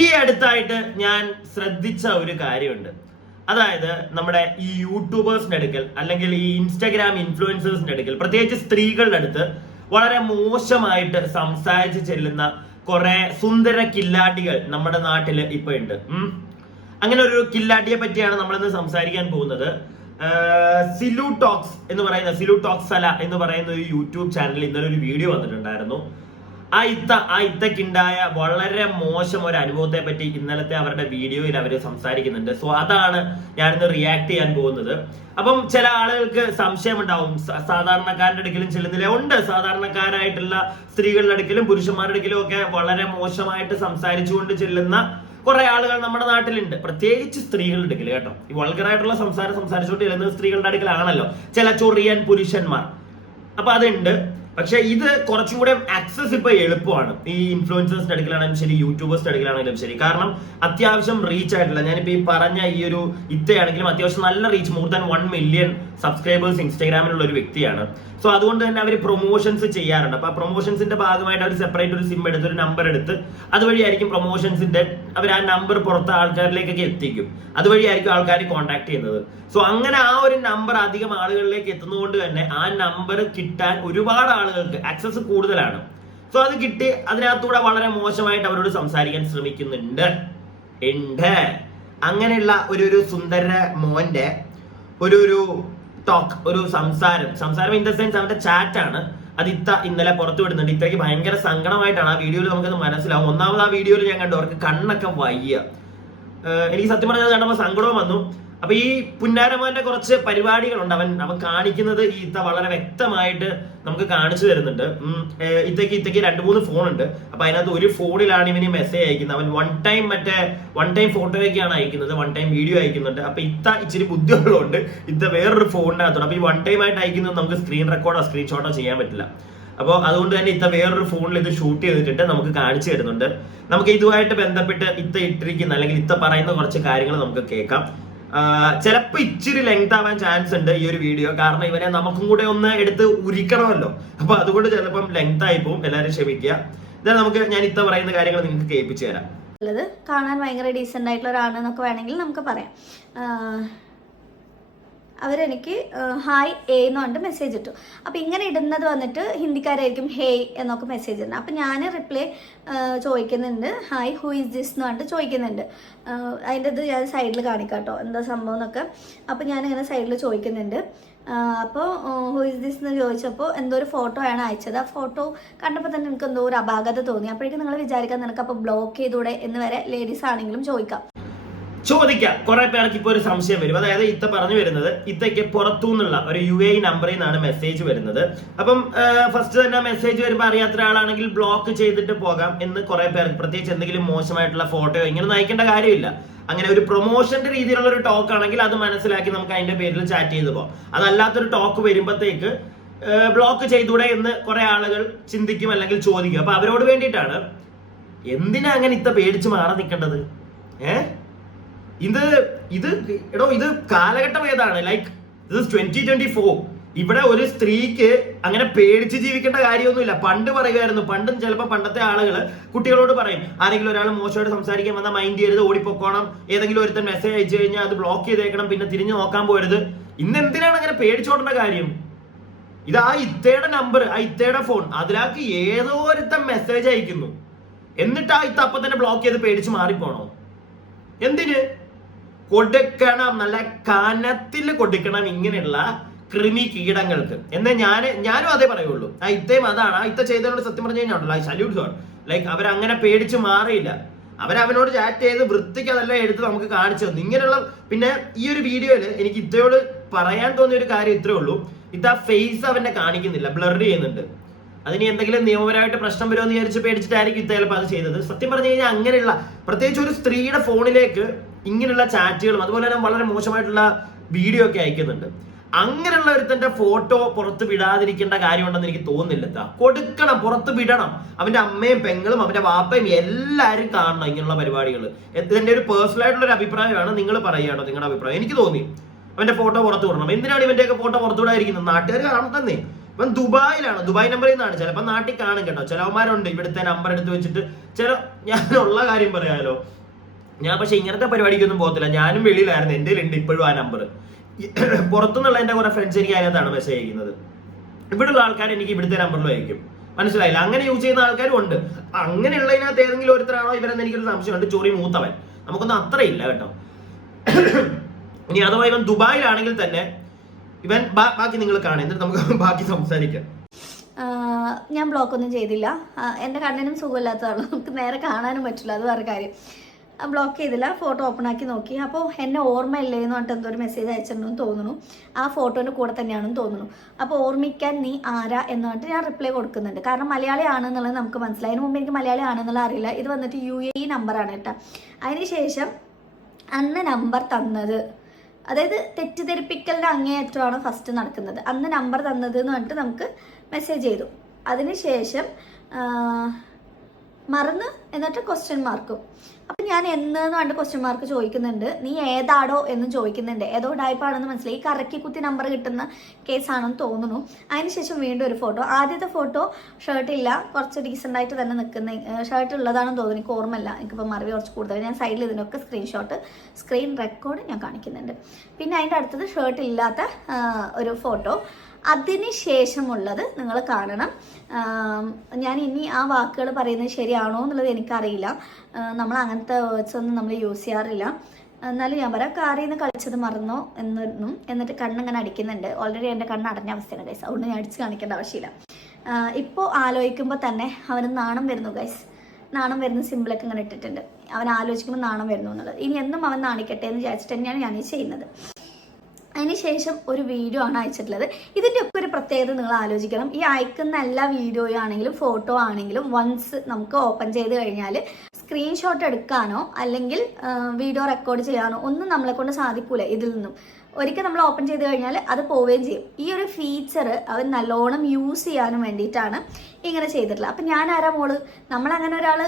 ഈ അടുത്തായിട്ട് ഞാൻ ശ്രദ്ധിച്ച ഒരു കാര്യമുണ്ട്. അതായത് നമ്മുടെ ഈ യൂട്യൂബേഴ്സിന്റെ അടുക്കൽ അല്ലെങ്കിൽ ഈ ഇൻസ്റ്റാഗ്രാം ഇൻഫ്ലുവൻസേഴ്സിന്റെ അടുക്കൽ, പ്രത്യേകിച്ച് സ്ത്രീകളുടെ അടുത്ത് വളരെ മോശമായിട്ട് സംസാരിച്ച് ചെല്ലുന്ന കുറെ സുന്ദര കില്ലാടികൾ നമ്മുടെ നാട്ടിൽ ഇപ്പൊ ഉണ്ട്. അങ്ങനെ ഒരു കില്ലാടിയെ പറ്റിയാണ് നമ്മളിന്ന് സംസാരിക്കാൻ പോകുന്നത്. സിലു ടോക്സ് എന്ന് പറയുന്ന സിലു ടോക്സ് സല എന്ന് പറയുന്ന ഒരു യൂട്യൂബ് ചാനലിൽ ഇന്നലെ ഒരു വീഡിയോ വന്നിട്ടുണ്ടായിരുന്നു. ആ ഇത്തക്കുണ്ടായ വളരെ മോശം ഒരു അനുഭവത്തെ പറ്റി ഇന്നലത്തെ അവരുടെ വീഡിയോയിൽ അവർ സംസാരിക്കുന്നുണ്ട്. സോ അതാണ് ഞാനിന്ന് റിയാക്ട് ചെയ്യാൻ പോകുന്നത്. അപ്പം ചില ആളുകൾക്ക് സംശയം ഉണ്ടാവും, സാധാരണക്കാരുടെ അടുക്കലും ചെല്ലുന്നില്ല. ഉണ്ട്, സാധാരണക്കാരായിട്ടുള്ള സ്ത്രീകളുടെ അടുക്കലും പുരുഷന്മാരുടെ അടുക്കലും ഒക്കെ വളരെ മോശമായിട്ട് സംസാരിച്ചുകൊണ്ട് ചെല്ലുന്ന കുറെ ആളുകൾ നമ്മുടെ നാട്ടിലുണ്ട്, പ്രത്യേകിച്ച് സ്ത്രീകളുടെ അടുക്കൽ കേട്ടോ. ഈ വൾഗറായിട്ടുള്ള സംസാരിച്ചുകൊണ്ട് ചെല്ലുന്നത് സ്ത്രീകളുടെ അടുക്കലാണല്ലോ ചില ചൊറിയൻ പുരുഷന്മാർ. അപ്പൊ അതുണ്ട്. പക്ഷെ ഇത് കുറച്ചും കൂടെ ആക്സസ് ഇപ്പൊ എളുപ്പമാണ് ഈ ഇൻഫ്ലുവൻസേഴ്സിന്റെ അടുക്കലാണെങ്കിലും ശരി, യൂട്യൂബേഴ്സിന്റെ അടുക്കലാണെങ്കിലും ശരി. കാരണം അത്യാവശ്യം റീച്ച് ആയിട്ടുള്ള, ഞാനിപ്പോ ഈ പറഞ്ഞ ഈ ഒരു ഇത്തയാണെങ്കിലും അത്യാവശ്യം നല്ല reach, more than 1 million subscribers ഇൻസ്റ്റാഗ്രാമിലുള്ള ഒരു വ്യക്തിയാണ്. സോ അതുകൊണ്ട് തന്നെ അവർ പ്രൊമോഷൻസ് ചെയ്യാറുണ്ട്. അപ്പൊ ആ പ്രൊമോഷൻസിന്റെ ഭാഗമായിട്ട് അവർ സെപ്പറേറ്റ് ഒരു സിം എടുത്ത് ഒരു നമ്പർ എടുത്ത് അതുവഴിയായിരിക്കും പ്രൊമോഷൻസിന്റെ അവർ ആ നമ്പർ പുറത്ത് ആൾക്കാരിലേക്കൊക്കെ എത്തിക്കും. അതുവഴിയായിരിക്കും ആൾക്കാർ കോൺടാക്ട് ചെയ്യുന്നത്. സോ അങ്ങനെ ആ ഒരു നമ്പർ അധികം ആളുകളിലേക്ക് എത്തുന്നതുകൊണ്ട് തന്നെ ആ നമ്പർ കിട്ടാൻ ഒരുപാട് ആളുകൾക്ക് ആക്സസ് കൂടുതലാണ്. സോ അത് കിട്ടി അതിനകത്തൂടെ വളരെ മോശമായിട്ട് അവരോട് സംസാരിക്കാൻ ശ്രമിക്കുന്നുണ്ട്. അങ്ങനെയുള്ള ഒരു സുന്ദര മോന്റെ ഒരു ടോക്ക്, ഒരു സംസാരം ഇൻ ദ സെൻസ് അവന്റെ ചാറ്റാണ്. അത് ഇന്നലെ പുറത്തു വിടുന്നുണ്ട്. ഇത്രയ്ക്ക് ഭയങ്കര സങ്കടമായിട്ടാണ് ആ വീഡിയോയിൽ നമുക്കത് മനസ്സിലാവും. ഒന്നാമത് ആ വീഡിയോയിൽ ഞാൻ കണ്ടു അവർക്ക് കണ്ണൊക്കെ വയ്യ. എനിക്ക് സത്യം പറഞ്ഞത് കണ്ടപ്പോൾ സങ്കടവും വന്നു. അപ്പൊ ഈ പുന്നാരമോന്റെ കുറച്ച് പരിപാടികളുണ്ട്. അവൻ കാണിക്കുന്നത് ഈ വളരെ വ്യക്തമായിട്ട് നമുക്ക് കാണിച്ചു തരുന്നുണ്ട്. ഇത്തക്ക് 2-3 ഫോൺ ഉണ്ട്. അപ്പൊ അതിനകത്ത് ഒരു ഫോണിലാണ് ഇവന് മെസ്സേജ് അയക്കുന്നത്. അവൻ വൺ ടൈം ഫോട്ടോയൊക്കെയാണ് അയക്കുന്നത്, വൺ ടൈം വീഡിയോ അയക്കുന്നുണ്ട്. അപ്പൊ ഇച്ചിരി ബുദ്ധിയുള്ളതുകൊണ്ട് വേറൊരു ഫോണിനകത്തോട്, അപ്പൊ ഈ വൺ ടൈം ആയിട്ട് അയക്കുന്നത് നമുക്ക് സ്ക്രീൻ റെക്കോർഡോ സ്ക്രീൻഷോട്ടോ ചെയ്യാൻ പറ്റില്ല. അപ്പോൾ അതുകൊണ്ട് തന്നെ വേറൊരു ഫോണിൽ ഇത് ഷൂട്ട് ചെയ്തിട്ട് നമുക്ക് കാണിച്ചു തരുന്നുണ്ട്. നമുക്ക് ഇതുമായിട്ട് ബന്ധപ്പെട്ട് ഇട്ടിരിക്കുന്ന അല്ലെങ്കിൽ പറയുന്ന കുറച്ച് കാര്യങ്ങൾ നമുക്ക് കേൾക്കാം. ചിലപ്പോൾ ഇച്ചിരി ലെങ്ത് ആവാൻ ചാൻസ് ഉണ്ട് ഈ ഒരു വീഡിയോ, കാരണം ഇവനെ നമുക്കും കൂടെ ഒന്ന് എടുത്ത് ഉരിക്കണമല്ലോ. അപ്പൊ അതുകൊണ്ട് ചിലപ്പം ലെങ്ത് ആയി പോകും, എല്ലാവരും ക്ഷമിക്കുക. ഇതാ ഞാൻ പറയുന്ന കാര്യങ്ങൾ നിങ്ങൾക്ക് കേൾപ്പിച്ചു തരാം. കാണാൻ ഭയങ്കര ഡീസെന്റ് ആയിട്ടുള്ള ഒരാളെന്നൊക്കെ വേണമെങ്കിൽ നമുക്ക് പറയാം. അവരെനിക്ക് ഹായ് എ എന്ന് പറഞ്ഞിട്ട് മെസ്സേജ് ഇട്ടു. അപ്പം ഇങ്ങനെ ഇടുന്നത് വന്നിട്ട് ഹിന്ദിക്കാരായിരിക്കും ഹേയ് എന്നൊക്കെ മെസ്സേജ് ഇടുന്നത്. അപ്പം ഞാൻ റിപ്ലൈ ചോദിക്കുന്നുണ്ട്, ഹായ് ഹൂ ഈസ് ദിസ് എന്ന് പറഞ്ഞിട്ട് ചോദിക്കുന്നുണ്ട്. അതിൻ്റെ ഇത് ഞാൻ സൈഡിൽ കാണിക്കാം കേട്ടോ, എന്താ സംഭവം എന്നൊക്കെ. അപ്പം ഞാനിങ്ങനെ സൈഡിൽ ചോദിക്കുന്നുണ്ട്. അപ്പോൾ ഹൂ ഈസ് ദിസ് എന്ന് ചോദിച്ചപ്പോൾ എന്തോ ഒരു ഫോട്ടോ ആണ് അയച്ചത്. ആ ഫോട്ടോ കണ്ടപ്പോൾ തന്നെ എനിക്ക് എന്തോ ഒരു അപാകത തോന്നി. അപ്പോഴേക്കും നിങ്ങൾ വിചാരിക്കാൻ നിനക്ക് അപ്പോൾ ബ്ലോക്ക് ചെയ്തൂടെ എന്ന് വരെ ലേഡീസ് ആണെങ്കിലും ചോദിക്കാം. കുറെ പേർക്ക് ഇപ്പൊ ഒരു സംശയം വരും. അതായത് പറഞ്ഞു വരുന്നത് ഇത്തയ്ക്ക് പുറത്തുനിന്നുള്ള ഒരു UAE നമ്പറിൽ നിന്നാണ് മെസ്സേജ് വരുന്നത്. അപ്പം ഫസ്റ്റ് തന്നെ മെസ്സേജ് വരുമ്പോൾ അറിയാത്ത ഒരാളാണെങ്കിൽ ബ്ലോക്ക് ചെയ്തിട്ട് പോകാം എന്ന് കുറെ പേർക്ക്, പ്രത്യേകിച്ച് എന്തെങ്കിലും മോശമായിട്ടുള്ള ഫോട്ടോയോ ഇങ്ങനെ അയക്കേണ്ട കാര്യമില്ല. അങ്ങനെ ഒരു പ്രൊമോഷന്റെ രീതിയിലുള്ള ഒരു ടോക്ക് ആണെങ്കിൽ അത് മനസ്സിലാക്കി നമുക്ക് അതിന്റെ പേരിൽ ചാറ്റ് ചെയ്ത് പോകാം. അതല്ലാത്തൊരു ടോക്ക് വരുമ്പോഴത്തേക്ക് ബ്ലോക്ക് ചെയ്തൂടെ എന്ന് കുറെ ആളുകൾ ചിന്തിക്കും അല്ലെങ്കിൽ ചോദിക്കും. അപ്പൊ അവരോട് വേണ്ടിയിട്ടാണ്, എന്തിനാ അങ്ങനെ പേടിച്ച് മാറി നിൽക്കേണ്ടത്? ഇത് കാലഘട്ടം ഏതാണ്? ലൈക്ക് ഇത് 2024. ഇവിടെ ഒരു സ്ത്രീക്ക് അങ്ങനെ പേടിച്ച് ജീവിക്കേണ്ട കാര്യമൊന്നുമില്ല. പണ്ട് പറയുമായിരുന്നു, ചിലപ്പോൾ പണ്ടത്തെ ആളുകൾ കുട്ടികളോട് പറയും, ആരെങ്കിലും ഒരാൾ മോശമായിട്ട് സംസാരിക്കാൻ വന്നാൽ മൈൻഡ് ചെയ്യരുത്, ഓടിപ്പൊക്കോണം, ഏതെങ്കിലും ഒരുത്തൻ മെസ്സേജ് അയച്ചു കഴിഞ്ഞാൽ അത് ബ്ലോക്ക് ചെയ്തേക്കണം, പിന്നെ തിരിഞ്ഞു നോക്കാൻ പോരുത്. ഇന്ന് എന്തിനാണ് അങ്ങനെ പേടിച്ചോടേണ്ട കാര്യം? ഇത് ആ ഇത്തയുടെ നമ്പർ, ആ ഇത്തയുടെ ഫോൺ, അതിലാക്ക് ഏതോ ഒരുത്തൻ മെസ്സേജ് അയക്കുന്നു, എന്നിട്ട് ആ അപ്പൊ തന്നെ ബ്ലോക്ക് ചെയ്ത് പേടിച്ച് മാറിപ്പോണോ? എന്തിന്? കൊടുക്കണം, നല്ല കനത്തിൽ കൊടുക്കണം ഇങ്ങനെയുള്ള കൃമി കീടങ്ങൾക്ക് എന്ന് ഞാനും അതേ പറയുള്ളൂ. ആ ഇത്തയും അതാണ്. ആ ഇത്ത ചെയ്തതിനോട് സത്യം പറഞ്ഞു കഴിഞ്ഞാൽ സല്യൂട്ട് ഗോഡ്. ലൈക്ക് അവരങ്ങനെ പേടിച്ച് മാറിയില്ല. അവനോട് ചാറ്റ് ചെയ്ത് വൃത്തിക്ക് അതെല്ലാം എടുത്ത് നമുക്ക് കാണിച്ചു തന്നു. ഇങ്ങനെയുള്ള പിന്നെ ഈ ഒരു വീഡിയോയിൽ എനിക്ക് ഇത്തയോട് പറയാൻ തോന്നിയ ഒരു കാര്യം ഇത്രേ ഉള്ളൂ. ഫേസ് അവന്റെ കാണിക്കുന്നില്ല, ബ്ലർ ചെയ്യുന്നുണ്ട്. അതിന് എന്തെങ്കിലും നിയമപരമായിട്ട് പ്രശ്നം വരുമെന്ന് വിചാരിച്ച് പേടിച്ചിട്ടായിരിക്കും ചിലപ്പോൾ അത് ചെയ്തത്. സത്യം പറഞ്ഞു കഴിഞ്ഞാൽ അങ്ങനെയുള്ള, പ്രത്യേകിച്ച് ഒരു സ്ത്രീയുടെ ഫോണിലേക്ക് ഇങ്ങനെയുള്ള ചാറ്റുകളും അതുപോലെ തന്നെ വളരെ മോശമായിട്ടുള്ള വീഡിയോ ഒക്കെ അയക്കുന്നുണ്ട്. അങ്ങനെയുള്ള ഒരുത്തന്റെ ഫോട്ടോ പുറത്ത് വിടാതിരിക്കേണ്ട കാര്യമുണ്ടെന്ന് എനിക്ക് തോന്നുന്നില്ല. കൊടുക്കണം, പുറത്ത് വിടണം. അവന്റെ അമ്മയും പെങ്ങളും അവന്റെ വാപ്പയും എല്ലാവരും കാണണം ഇങ്ങനെയുള്ള പരിപാടികൾ. ഇതെന്റെ ഒരു പേഴ്സണൽ ആയിട്ടുള്ള ഒരു അഭിപ്രായമാണ്. നിങ്ങൾ പറയുകയാണോ നിങ്ങളുടെ അഭിപ്രായം? എനിക്ക് തോന്നി അവന്റെ ഫോട്ടോ പുറത്തു വിടണം. എന്തിനാണ് ഇവന്റെയൊക്കെ ഫോട്ടോ പുറത്തു വിടാതിരിക്കുന്നത്? നാട്ടുകാർ കാണത്തന്നെ. ഇപ്പം ദുബായിലാണ്, ദുബായ് നമ്പറിൽ നിന്നാണ്. ചിലപ്പോൾ നാട്ടിൽ കാണും കേട്ടോ, ചിലവന്മാരുണ്ട് ഇവിടുത്തെ നമ്പർ എടുത്ത് വെച്ചിട്ട്. ഞാനുള്ള കാര്യം പറയാലോ, ഞാൻ പക്ഷെ ഇങ്ങനത്തെ പരിപാടിക്കൊന്നും പോകത്തില്ല. ഞാനും വെളിയിലായിരുന്നു, എൻ്റെ ഉണ്ട് ഇപ്പോഴും ആ നമ്പർ. പുറത്തുനിന്നുള്ള എൻ്റെ കുറെ ഫ്രണ്ട്സ് എനിക്ക് അതിനകത്താണ് മെസ്സേജ് അയക്കുന്നത്. ഇവിടെയുള്ള ആൾക്കാർ എനിക്ക് ഇവിടുത്തെ നമ്പറിലും അയക്കും. മനസ്സിലായില്ല? അങ്ങനെ യൂസ് ചെയ്യുന്ന ആൾക്കാരും ഉണ്ട്. അങ്ങനെയുള്ളതിനകത്ത് ഏതെങ്കിലും ഒരുത്തരാണോ ഇവരെന്ന് എനിക്കൊരു സംശയമുണ്ട്. ചൊറി മൂത്തവൻ, നമുക്കൊന്നും അത്രയില്ല കേട്ടോ. ഇനി അഥവാ ഇവൻ ദുബായിലാണെങ്കിൽ തന്നെ ഇവൻ ബാക്കി നിങ്ങൾ കാണും, എന്നിട്ട് നമുക്ക് ബാക്കി സംസാരിക്കാം. ഞാൻ ബ്ലോക്ക് ഒന്നും ചെയ്തില്ല. എൻ്റെ കണ്ണിനും സുഖമില്ലാത്തതാണ്, നമുക്ക് നേരെ കാണാനും പറ്റില്ല, അത് വേറെ കാര്യം. ബ്ലോക്ക് ചെയ്തില്ല, ഫോട്ടോ ഓപ്പൺ ആക്കി നോക്കി. അപ്പോൾ എന്നെ ഓർമ്മയില്ലേ എന്ന് പറഞ്ഞിട്ട് എന്തോ ഒരു മെസ്സേജ് അയച്ചിട്ടുണ്ടെന്ന് തോന്നുന്നു. ആ ഫോട്ടോൻ്റെ കൂടെ തന്നെയാണെന്ന് തോന്നുന്നു. അപ്പോൾ ഓർമ്മിക്കാൻ നീ ആരാ എന്ന് പറഞ്ഞിട്ട് ഞാൻ റിപ്ലൈ കൊടുക്കുന്നുണ്ട്. കാരണം മലയാളി ആണെന്നുള്ളത് നമുക്ക് മനസ്സിലായി. അതിന് മുമ്പ് എനിക്ക് മലയാളി ആണെന്നുള്ളത് അറിയില്ല. ഇത് വന്നിട്ട് UAE നമ്പറാണ് കേട്ടോ. അതിനുശേഷം അന്ന് നമ്പർ തന്നത്, അതായത് തെറ്റിദ്ധരിപ്പിക്കലിൻ്റെ അങ്ങേയറ്റമാണ് ഫസ്റ്റ് നടക്കുന്നത്. അന്ന് നമ്പർ തന്നത് എന്ന് പറഞ്ഞിട്ട് നമുക്ക് മെസ്സേജ് ചെയ്തു. അതിനുശേഷം മറന്ന് എന്നിട്ട് ക്വസ്റ്റ്യൻ മാർക്കും. അപ്പം ഞാൻ എന്ന് പറഞ്ഞിട്ട് ക്വസ്റ്റ്യൻ മാർക്ക് ചോദിക്കുന്നുണ്ട്. നീ ഏതാടോ എന്നും ചോദിക്കുന്നുണ്ട്. ഏതോ ടൈപ്പാണെന്ന് മനസ്സിലായി. കറക്കി കുത്തി നമ്പർ കിട്ടുന്ന കേസാണെന്ന് തോന്നുന്നു. അതിനുശേഷം വീണ്ടും ഒരു ഫോട്ടോ. ആദ്യത്തെ ഫോട്ടോ ഷർട്ടില്ല, കുറച്ച് ഡീസൻ്റ് ആയിട്ട് തന്നെ നിൽക്കുന്ന ഷർട്ട് ഉള്ളതാണെന്ന് തോന്നുന്നു, എനിക്ക് ഓർമ്മയില്ല. എനിക്കിപ്പോൾ മറവി കുറച്ച് കൂടുതൽ. ഞാൻ സൈഡിൽ ഇതിനൊക്കെ സ്ക്രീൻ റെക്കോർഡ് ഞാൻ കാണിക്കുന്നുണ്ട്. പിന്നെ അതിൻ്റെ അടുത്തത് ഷർട്ട് ഇല്ലാത്ത ഒരു ഫോട്ടോ. അതിനുശേഷമുള്ളത് നിങ്ങൾ കാണണം. ഞാൻ ഇനി ആ വാക്കുകൾ പറയുന്നത് ശരിയാണോ എന്നുള്ളത് എനിക്കറിയില്ല. നമ്മൾ അങ്ങനത്തെ വേർഡ്സ് ഒന്നും നമ്മൾ യൂസ് ചെയ്യാറില്ല. എന്നാലും ഞാൻ പറയാം, കാറിൽ നിന്ന് കളിച്ചത് മറന്നോ എന്നിരുന്നു. എന്നിട്ട് കണ്ണിങ്ങനെ അടിക്കുന്നുണ്ട്. ഓൾറെഡി എൻ്റെ കണ്ണ് അടഞ്ഞ അവസ്ഥയാണ് ഗൈസ്, അതുകൊണ്ട് ഞാൻ അടിച്ച് കാണിക്കേണ്ട ആവശ്യമില്ല. ഇപ്പോൾ ആലോചിക്കുമ്പോൾ തന്നെ അവന് നാണം വരുന്നു ഗൈസ്. നാണം വരുന്ന സിമ്പിളൊക്കെ ഇങ്ങനെ ഇട്ടിട്ടുണ്ട്. അവൻ ആലോചിക്കുമ്പോൾ നാണം വരുന്നു എന്നുള്ളത്. ഇനി എന്നും അവൻ നാണിക്കട്ടെ എന്ന് വിചാരിച്ചിട്ട് തന്നെയാണ് ഞാൻ ഈ ചെയ്യുന്നത്. അതിനുശേഷം ഒരു വീഡിയോ ആണ് അയച്ചിട്ടുള്ളത്. ഇതിൻ്റെ ഒക്കെ ഒരു പ്രത്യേകത നിങ്ങൾ ആലോചിക്കണം. ഈ അയക്കുന്ന എല്ലാ വീഡിയോ ആണെങ്കിലും ഫോട്ടോ ആണെങ്കിലും വൺസ് നമുക്ക് ഓപ്പൺ ചെയ്ത് കഴിഞ്ഞാൽ സ്ക്രീൻഷോട്ട് എടുക്കാനോ അല്ലെങ്കിൽ വീഡിയോ റെക്കോർഡ് ചെയ്യാനോ ഒന്നും നമ്മളെ കൊണ്ട് സാധിക്കൂല. ഇതിൽ നിന്നും ഒരിക്കൽ നമ്മൾ ഓപ്പൺ ചെയ്ത് കഴിഞ്ഞാൽ അത് പോവുകയും ചെയ്യും. ഈ ഒരു ഫീച്ചർ അവൻ നല്ലോണം യൂസ് ചെയ്യാനും വേണ്ടിയിട്ടാണ് ഇങ്ങനെ ചെയ്തിട്ടുള്ളത്. അപ്പം ഞാൻ ആരാ മോള്, നമ്മളങ്ങനെ ഒരാൾ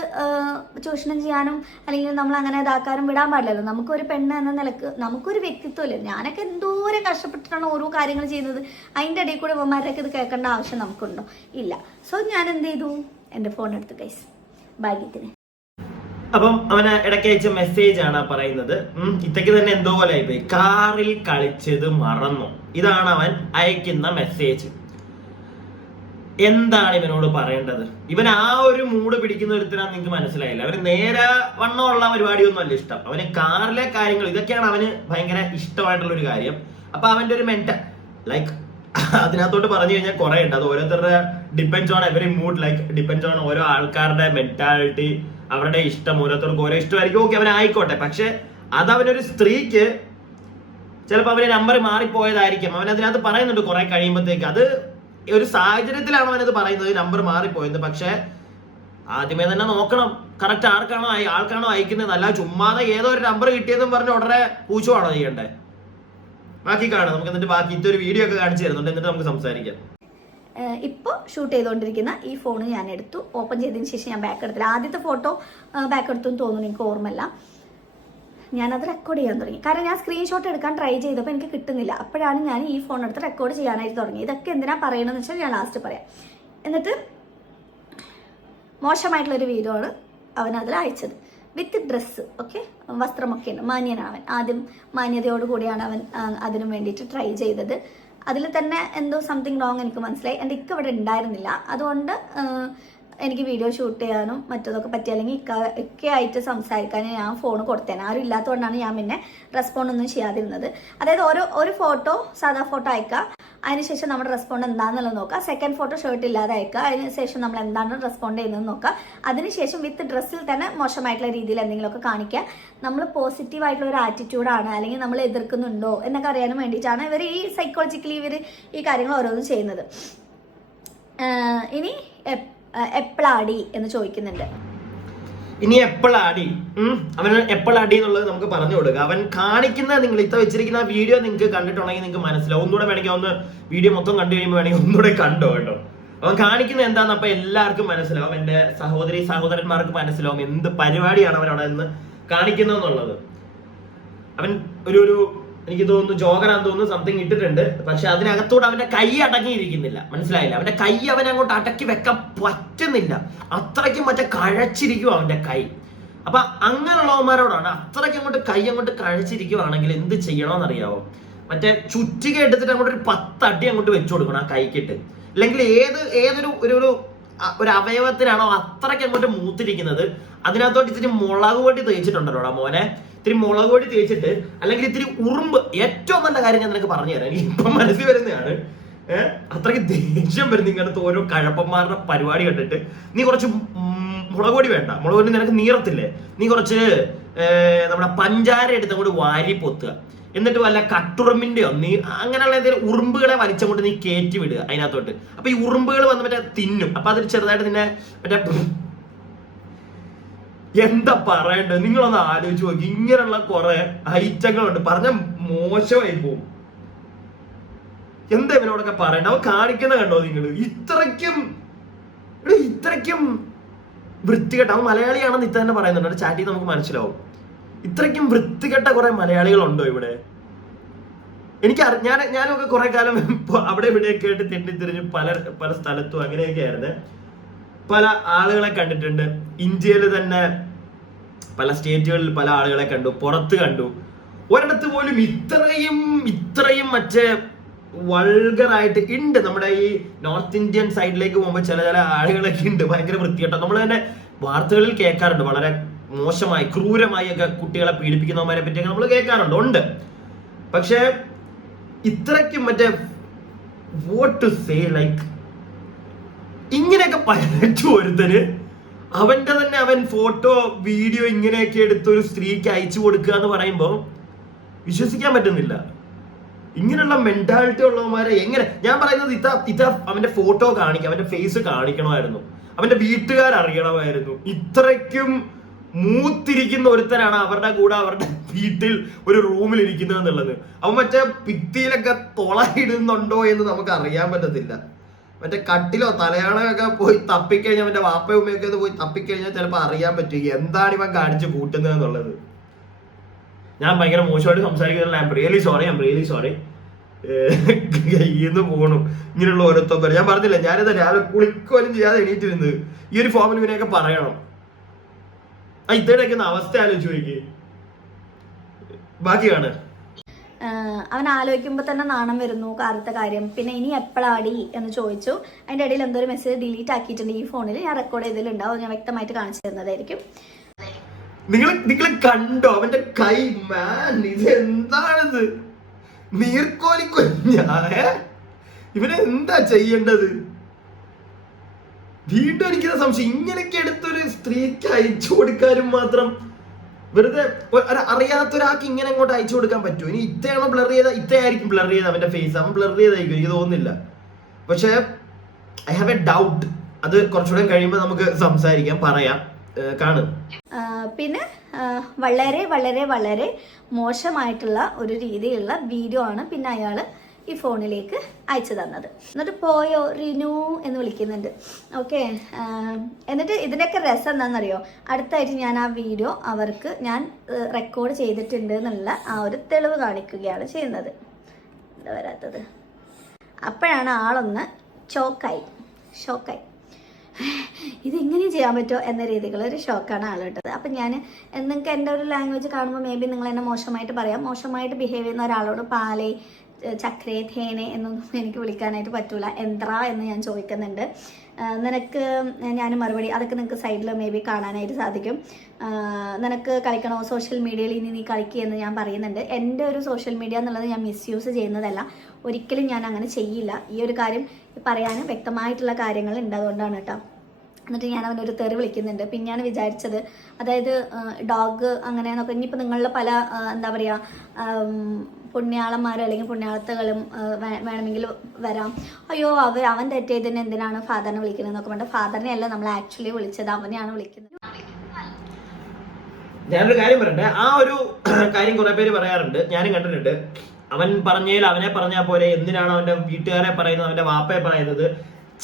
ചൂഷണം ചെയ്യാനും അല്ലെങ്കിൽ നമ്മളങ്ങനെ ഇതാക്കാനും വിടാൻ പാടില്ലല്ലോ. നമുക്കൊരു പെണ്ണ് എന്ന നിലക്ക് നമുക്കൊരു വ്യക്തിത്വമില്ല. ഞാനൊക്കെ എന്തോരം കഷ്ടപ്പെട്ടിട്ടാണ് ഓരോ കാര്യങ്ങൾ ചെയ്യുന്നത്. അതിൻ്റെ ഇടയിൽ കൂടെ ഇവന്മാരൊക്കെ ഇത് കേൾക്കേണ്ട ആവശ്യം നമുക്കുണ്ടോ? ഇല്ല. സോ ഞാൻ എന്ത് ചെയ്തു, എൻ്റെ ഫോൺ എടുത്ത് ഗൈസ് ഭാഗ്യത്തിന്. അപ്പം അവന് ഇടയ്ക്ക് അയച്ച മെസ്സേജ് ആണ് പറയുന്നത്. ഇത്തക്ക് തന്നെ എന്തോ പോലെ ആയിപ്പോയി. കാറിൽ കളിച്ചത് മറന്നു. ഇതാണ് അവൻ അയക്കുന്ന മെസ്സേജ്. എന്താണ് ഇവനോട് പറയേണ്ടത്? ഇവൻ ആ ഒരു മൂഡ് പിടിക്കുന്ന ഒരുത്തരാന്ന് നിങ്ങൾക്ക് മനസ്സിലായില്ല. അവന് നേരെ വണ്ണമുള്ള പരിപാടിയൊന്നും അല്ല ഇഷ്ടം. അവന് കാറിലെ കാര്യങ്ങൾ ഇതൊക്കെയാണ് അവന് ഭയങ്കര ഇഷ്ടമായിട്ടുള്ള ഒരു കാര്യം. അപ്പൊ അവന്റെ ഒരു ലൈക്ക് അതിനകത്തോട്ട് പറഞ്ഞു കഴിഞ്ഞാൽ കുറെ ഉണ്ട്. അത് ഓരോരുത്തരുടെ depends on every mood, like depends on ഓരോ ആൾക്കാരുടെ മെന്റാലിറ്റി, അവരുടെ ഇഷ്ടം. ഓരോരുത്തർക്ക് ഓരോ ഇഷ്ടമായിരിക്കും. ഓക്കെ, അവനായിക്കോട്ടെ. പക്ഷെ അതവനൊരു സ്ത്രീക്ക് ചിലപ്പോൾ അവന്റെ നമ്പർ മാറിപ്പോയതായിരിക്കും. അവൻ അതിനകത്ത് പറയുന്നുണ്ട് കുറെ കഴിയുമ്പോഴത്തേക്ക്. അത് ഒരു സാഹചര്യത്തിലാണ് അവനത് പറയുന്നത്, നമ്പർ മാറിപ്പോയത്. പക്ഷെ ആദ്യമേ തന്നെ നോക്കണം കറക്റ്റ് ആൾക്കാണോ അയക്കുന്നത്. അല്ല ചുമ്മാതെ ഏതോ ഒരു നമ്പർ കിട്ടിയതെന്ന് പറഞ്ഞ് ഉടനെ പൂച്ചുവാണോ ചെയ്യണ്ടേ? ബാക്കി കാണാം നമുക്ക്. എന്നിട്ട് ബാക്കി ഇതൊരു വീഡിയോ ഒക്കെ കാണിച്ചു തരുന്നുണ്ട്, എന്നിട്ട് നമുക്ക് സംസാരിക്കാം. ഇപ്പോൾ ഷൂട്ട് ചെയ്തുകൊണ്ടിരിക്കുന്ന ഈ ഫോൺ ഞാൻ എടുത്തു. ഓപ്പൺ ചെയ്തതിന് ശേഷം ഞാൻ ബാക്ക് എടുത്തില്ല. ആദ്യത്തെ ഫോട്ടോ ബാക്ക് എടുത്തു എന്ന് തോന്നുന്നു, എനിക്ക് ഓർമ്മയില്ല. ഞാനത് റെക്കോർഡ് ചെയ്യാൻ തുടങ്ങി. കാരണം ഞാൻ സ്ക്രീൻഷോട്ട് എടുക്കാൻ ട്രൈ ചെയ്തപ്പോൾ എനിക്ക് കിട്ടുന്നില്ല. അപ്പോഴാണ് ഞാൻ ഈ ഫോൺ എടുത്ത് റെക്കോർഡ് ചെയ്യാനായിട്ട് തുടങ്ങി. ഇതൊക്കെ എന്തിനാ പറയണമെന്ന് വെച്ചാൽ ഞാൻ ലാസ്റ്റ് പറയാം. എന്നിട്ട് മോശമായിട്ടുള്ളൊരു വീഡിയോ ആണ് അവനതിൽ അയച്ചത്. വിത്ത് ഡ്രസ്സ്, ഓക്കെ, വസ്ത്രമൊക്കെ ഉണ്ട്. മാന്യനാണ് അവൻ. ആദ്യം മാന്യതയോടുകൂടിയാണ് അവൻ അതിനു വേണ്ടിയിട്ട് ട്രൈ ചെയ്തത്. അതിൽ തന്നെ എന്തോ സംതിങ് റോങ് എനിക്ക് മനസ്സിലായി. എൻ്റെ ഇക്ക ഇവിടെ ഉണ്ടായിരുന്നില്ല, അതുകൊണ്ട് എനിക്ക് വീഡിയോ ഷൂട്ട് ചെയ്യാനും മറ്റതൊക്കെ പറ്റി, അല്ലെങ്കിൽ ഇക്കയായിട്ട് സംസാരിക്കാനും ഞാൻ ഫോൺ കൊടുത്തേനെ. ആരും ഇല്ലാത്തതുകൊണ്ടാണ് ഞാൻ പിന്നെ റെസ്പോണ്ട് ഒന്നും ചെയ്യാതിരുന്നത്. അതായത് ഒരു ഫോട്ടോ സാധാ ഫോട്ടോ അയക്കുക, അതിനുശേഷം നമ്മുടെ റെസ്പോണ്ട് എന്താണെന്നുള്ളത് നോക്കുക. സെക്കൻഡ് ഫോട്ടോ ഷർട്ട് ഇല്ലാതെ അയക്കുക, അതിനുശേഷം നമ്മൾ എന്താണ് റെസ്പോണ്ട് ചെയ്യുന്നത് നോക്കുക. അതിനുശേഷം വിത്ത് ഡ്രസ്സിൽ തന്നെ മോശമായിട്ടുള്ള രീതിയിൽ എന്തെങ്കിലുമൊക്കെ കാണിക്കുക. നമ്മൾ പോസിറ്റീവായിട്ടുള്ള ഒരു ആറ്റിറ്റ്യൂഡാണ് അല്ലെങ്കിൽ നമ്മൾ എതിർക്കുന്നുണ്ടോ എന്നൊക്കെ അറിയാനും വേണ്ടിയിട്ടാണ് ഇവർ ഈ സൈക്കോളജിക്കലി ഈ കാര്യങ്ങൾ ഓരോന്നും ചെയ്യുന്നത്. ഇനി എപ്പോഴാടി എന്ന് ചോദിക്കുന്നുണ്ട്. ഇനി എപ്പോഴാടി, അവന് എപ്പോഴാടി എന്നുള്ളത് നമുക്ക് പറഞ്ഞു കൊടുക്കുക. അവൻ കാണിക്കുന്ന, നിങ്ങൾ ഇത്ത വെച്ചിരിക്കുന്ന വീഡിയോ നിങ്ങൾക്ക് കണ്ടിട്ടുണ്ടെങ്കിൽ നിങ്ങൾക്ക് മനസ്സിലാവും. ഒന്നുകൂടെ വേണമെങ്കിൽ ഒന്ന് വീഡിയോ മൊത്തം കണ്ടു കഴിയുമ്പോൾ വേണമെങ്കിൽ ഒന്നുകൂടെ കണ്ടോ കേട്ടോ. അവൻ കാണിക്കുന്നത് എന്താന്ന് അപ്പൊ എല്ലാവർക്കും മനസ്സിലാവും. എന്റെ സഹോദരന്മാർക്ക് മനസ്സിലാവും എന്ത് പരിപാടിയാണ് അവൻ അവിടെ നിന്ന് കാണിക്കുന്നതെന്നുള്ളത്. അവൻ ഒരു എനിക്ക് തോന്നുന്നു ജോഗറാന്ന് തോന്നുന്നു സംതിങ് ഇട്ടിട്ടുണ്ട്. പക്ഷെ അതിനകത്തൂടെ അവന്റെ കൈ അടങ്ങിയിരിക്കുന്നില്ല, മനസ്സിലായില്ല? അവന്റെ കൈ അവൻ അങ്ങോട്ട് അടക്കി വെക്കാൻ പറ്റുന്നില്ല, അത്രയ്ക്കും മറ്റേ കഴച്ചിരിക്കും അവന്റെ കൈ. അപ്പൊ അങ്ങനെയുള്ളവന്മാരോടാണ്, അത്രയ്ക്ക് അങ്ങോട്ട് കൈ അങ്ങോട്ട് കഴച്ചിരിക്കുവാണെങ്കിൽ എന്ത് ചെയ്യണമെന്നറിയാവോ? മറ്റേ ചുറ്റിക എടുത്തിട്ട് അങ്ങോട്ട് ഒരു 10 അടി അങ്ങോട്ട് വെച്ചു കൊടുക്കണം ആ കൈക്കിട്ട്. അല്ലെങ്കിൽ ഏതൊരു ഒരു അവയവത്തിനാണോ അത്രയ്ക്ക് അങ്ങോട്ട് മൂത്തിരിക്കുന്നത് അതിനകത്തോട്ട് ഇത്തിരി മുളക് പൊടി തേച്ചിട്ടുണ്ടല്ലോടാ മോനെ, ഇത്തിരി മുളക് പൊടി തേച്ചിട്ട്, അല്ലെങ്കിൽ ഇത്തിരി ഉറുമ്പ്. ഏറ്റവും നല്ല കാര്യം ഞാൻ നിനക്ക് പറഞ്ഞു തരാം, എനിക്ക് ഇപ്പം മനസ്സിൽ വരുന്നതാണ്. അത്രയ്ക്ക് ദേഷ്യം വരുന്ന ഇങ്ങനത്തെ ഓരോ കഴപ്പന്മാരുടെ പരിപാടി കണ്ടിട്ട്. നീ കുറച്ച് മുളക് പൊടി വേണ്ട, മുളക് പൊടി നിനക്ക് നീറത്തില്ലേ, നീ കുറച്ച് നമ്മുടെ പഞ്ചാര എടുത്ത് അങ്ങോട്ട് വാരി പൊത്തുക. എന്നിട്ട് വല്ല കട്ടുറുമ്പിന്റെയോ നീ അങ്ങനെയുള്ള എന്തെങ്കിലും ഉറുമ്പുകളെ വലിച്ചങ്ങോട്ട് നീ കയറ്റി വിടുക അതിനകത്തോട്ട്. അപ്പൊ ഈ ഉറുമ്പുകൾ വന്ന് മറ്റേ തിന്നും. അപ്പൊ അതിൽ ചെറുതായിട്ട് നിന്നെ മറ്റേ എന്താ പറയണ്ടത്, നിങ്ങളൊന്ന് ആലോചിച്ച് നോക്കി. ഇങ്ങനെയുള്ള കുറെ ഐറ്റങ്ങളുണ്ട്, പറഞ്ഞ മോശമായി പോവും. എന്താ ഇവനോടൊക്കെ പറയണ്ട? അവൻ കാണിക്കുന്ന കണ്ടോ നിങ്ങൾ? ഇത്രയ്ക്കും വൃത്തികെട്ട. അവൻ മലയാളിയാണെന്ന് ഇത്ത തന്നെ പറയുന്നുണ്ട്, ചാറ്റ് ചെയ്ത് നമുക്ക് മനസ്സിലാവും. ഇത്രയ്ക്കും വൃത്തികെട്ട കുറെ മലയാളികളുണ്ടോ ഇവിടെ? ഞാനൊക്കെ കുറെ കാലം അവിടെ ഇവിടെയൊക്കെ ആയിട്ട് തെണ്ടിത്തിരിഞ്ഞ് പല സ്ഥലത്തും അങ്ങനെയൊക്കെ ആയിരുന്നു. പല ആളുകളെ കണ്ടിട്ടുണ്ട്. ഇന്ത്യയിൽ തന്നെ പല സ്റ്റേറ്റുകളിൽ പല ആളുകളെ കണ്ടു, പുറത്ത് കണ്ടു. ഒരിടത്ത് പോലും ഇത്രയും മറ്റേ വൾഗറായിട്ട് ഉണ്ട്. നമ്മുടെ ഈ നോർത്ത് ഇന്ത്യൻ സൈഡിലേക്ക് പോകുമ്പോൾ ചില ആളുകളൊക്കെ ഉണ്ട് ഭയങ്കര വൃത്തികെട്ട. നമ്മൾ തന്നെ വാർത്തകളിൽ കേൾക്കാറുണ്ട്, വളരെ മോശമായി ക്രൂരമായി ഒക്കെ കുട്ടികളെ പീഡിപ്പിക്കുന്നവന്മാരെ പറ്റിയൊക്കെ നമ്മൾ കേൾക്കാറുണ്ട്, ഉണ്ട്. പക്ഷെ ഇത്രയ്ക്കും മറ്റേ വാട്ട് ടു സേ, ലൈക്ക് ഇങ്ങനെയൊക്കെ പറ്റും ഒരുത്തന്. അവൻ ഫോട്ടോ വീഡിയോ ഇങ്ങനെയൊക്കെ എടുത്ത് ഒരു സ്ത്രീക്ക് അയച്ചു കൊടുക്കുക എന്ന് പറയുമ്പോൾ വിശ്വസിക്കാൻ പറ്റുന്നില്ല. ഇങ്ങനെയുള്ള മെന്റാലിറ്റി ഉള്ളവന്മാരെ എങ്ങനെ? ഞാൻ പറയുന്നത് ഇത്ത അവന്റെ ഫോട്ടോ കാണിക്കാം, അവന്റെ ഫേസ് കാണിക്കണമായിരുന്നു, അവന്റെ വീട്ടുകാരറിയണമായിരുന്നു. ഇത്രയ്ക്കും മൂത്തിരിക്കുന്ന ഒരുത്തനാണ് അവരുടെ കൂടെ അവരുടെ വീട്ടിൽ ഒരു റൂമിൽ ഇരിക്കുന്നത് എന്നുള്ളത്. അവൻ മറ്റേ ഭിത്തിയിലൊക്കെ തുളയിടുന്നുണ്ടോ എന്ന് നമുക്ക് അറിയാൻ പറ്റത്തില്ല. മറ്റേ കട്ടിലോ തലയാണൊക്കെ പോയി തപ്പിക്കഴിഞ്ഞാൽ, അവന്റെ വാപ്പയും ഉമ്മയൊക്കെ ഒന്ന് പോയി തപ്പിക്കഴിഞ്ഞാൽ ചിലപ്പോൾ അറിയാൻ പറ്റും എന്താണ് ഇവൻ കാണിച്ച് കൂട്ടുന്നത് എന്നുള്ളത്. ഞാൻ ഭയങ്കര മോശമായിട്ട് സംസാരിക്കുന്നില്ല. I am really sorry. കയ്യിന്ന് പോണു ഇങ്ങനെയുള്ള ഓരോരുത്തർ. ഞാൻ പറഞ്ഞില്ല, ഞാനിത് രാവിലെ കുളിക്കോലും ചെയ്യാതെ എണീറ്റിരുന്നത് ഈ ഒരു ഫോമിൽ ഇവനെയൊക്കെ പറയണം. ഇതേടൊക്കെ അവസ്ഥ ആലോചിച്ച് നോക്കി. ബാക്കിയാണ് അവൻ ആലോചിക്കുമ്പോൾ തന്നെ നാണം വരുന്നു കാലത്തെ കാര്യം. പിന്നെ ഇനി എപ്പോഴാടി എന്ന് ചോദിച്ചു. അതിൻ്റെ ഇടയിൽ എന്തോ ഒരു മെസ്സേജ് ഡിലീറ്റ് ആക്കിയിട്ടുണ്ട് ഈ ഫോണിൽ. ഞാൻ റെക്കോർഡ് ചെയ്തിട്ടുണ്ടാവും, ഞാൻ വ്യക്തമായിട്ട് കാണിച്ചു തരുന്നതായിരിക്കും. നിങ്ങൾ കണ്ടോ അവന്റെ കൈ? മാൻ, ഇത് എന്താണിത്? നീർക്കോലിക്കൊഞ്ഞായ ഇവനെന്താ ചെയ്യേണ്ടത്? വീണ്ടും എനിക്കിത് സംശയം, ഇങ്ങനെയൊക്കെ എടുത്തൊരു സ്ത്രീക്ക് അയച്ചു കൊടുക്കാനും മാത്രം വെറുതെ അറിയാത്തൊരാൾക്ക് ഇങ്ങനെ അങ്ങോട്ട് അയച്ചു കൊടുക്കാൻ പറ്റുമോ? ഇനി ഇത്തയാണോ ബ്ലർ ചെയ്ത? ഇത്തയായിരിക്കും ബ്ലർ ചെയ്ത് അവന്റെ ഫേസ്, അവൻ ബ്ലർ ചെയ്തായിരിക്കും, എനിക്ക് തോന്നുന്നില്ല. പക്ഷെ ഐ ഹാവ് എ ഡൗട്ട്. അത് കുറച്ചുകൂടെ കഴിയുമ്പോൾ നമുക്ക് സംസാരിക്കാം, പറയാം, കാണും. പിന്നെ വളരെ വളരെ വളരെ മോശമായിട്ടുള്ള ഒരു രീതിയിലുള്ള വീഡിയോ ആണ് പിന്നെ അയാൾ ഈ ഫോണിലേക്ക് അയച്ചു തന്നത്. എന്നിട്ട് പോയോ റിനു എന്ന് വിളിക്കുന്നുണ്ട്. ഓക്കെ, എന്നിട്ട് ഇതിൻ്റെയൊക്കെ രസം എന്താണെന്നറിയോ? അടുത്തായിട്ട് ഞാൻ ആ വീഡിയോ അവർക്ക് ഞാൻ റെക്കോർഡ് ചെയ്തിട്ടുണ്ട് എന്നുള്ള ആ ഒരു തെളിവ് കാണിക്കുകയാണ് ചെയ്യുന്നത്. എന്താ വരാത്തത്? അപ്പോഴാണ് ആളൊന്ന് ഷോക്കായി. ഇതെങ്ങനെ ചെയ്യാൻ പറ്റുമോ എന്ന രീതിയിലുള്ള ഒരു ഷോക്കാണ് ആൾ ഇട്ടത്. അപ്പം ഞാൻ നിങ്ങൾക്ക് എൻ്റെ ഒരു ലാംഗ്വേജ് കാണുമ്പോൾ മേ ബി നിങ്ങൾ എന്നെ മോശമായിട്ട് പറയാം. മോശമായിട്ട് ബിഹേവ് ചെയ്യുന്ന ഒരാളോട് പാലേ, ചക്രേ, തേനെ എന്നൊന്നും എനിക്ക് വിളിക്കാനായിട്ട് പറ്റൂല. എന്താ എന്ന് ഞാൻ ചോദിക്കുന്നുണ്ട്. നിനക്ക് ഞാൻ മറുപടി അതൊക്കെ നിങ്ങൾക്ക് സൈഡിൽ മേ ബി കാണാനായിട്ട് സാധിക്കും. നിനക്ക് കളിക്കണോ സോഷ്യൽ മീഡിയയിൽ? ഇനി നീ കളിക്കുകയെന്ന് ഞാൻ പറയുന്നുണ്ട്. എൻ്റെ ഒരു സോഷ്യൽ മീഡിയ എന്നുള്ളത് ഞാൻ മിസ്യൂസ് ചെയ്യുന്നതല്ല, ഒരിക്കലും ഞാൻ അങ്ങനെ ചെയ്യില്ല. ഈ ഒരു കാര്യം പറയാനും വ്യക്തമായിട്ടുള്ള കാര്യങ്ങൾ ഉണ്ട്, അതുകൊണ്ടാണ് കേട്ടോ. എന്നിട്ട് ഞാൻ അവനൊരു തെറി വിളിക്കുന്നുണ്ട്. പിന്നെ ഞാൻ വിചാരിച്ചത്, അതായത് ഡോഗ് അങ്ങനെയെന്നൊക്കെ ഇനിയിപ്പോൾ നിങ്ങളിൽ പല എന്താ പറയുക പുണ്യാളന്മാരോ അല്ലെങ്കിൽ പുണ്യാളത്തകളും വേണമെങ്കിൽ വരാം. അയ്യോ അവൻ തെറ്റേതിന് എന്തിനാണ് ഫാദറിനെ വിളിക്കുന്നത് എന്നൊക്കെ പറഞ്ഞാൽ, ഫാദറിനെ അല്ല നമ്മൾ ആക്ച്വലി വിളിച്ചത്, അവനെയാണ് വിളിക്കുന്നത്. ഞാനൊരു കാര്യം പറയട്ടെ. ആ ഒരു കാര്യം കുറെ പേര് പറയാറുണ്ട്, ഞാനും കണ്ടിട്ടുണ്ട്. അവൻ പറഞ്ഞതിൽ അവനെ പറഞ്ഞാൽ പോലെ എന്തിനാണ് അവന്റെ വീട്ടുകാരെ പറയുന്നത്, അവന്റെ വാപ്പയെ പറയുന്നത്?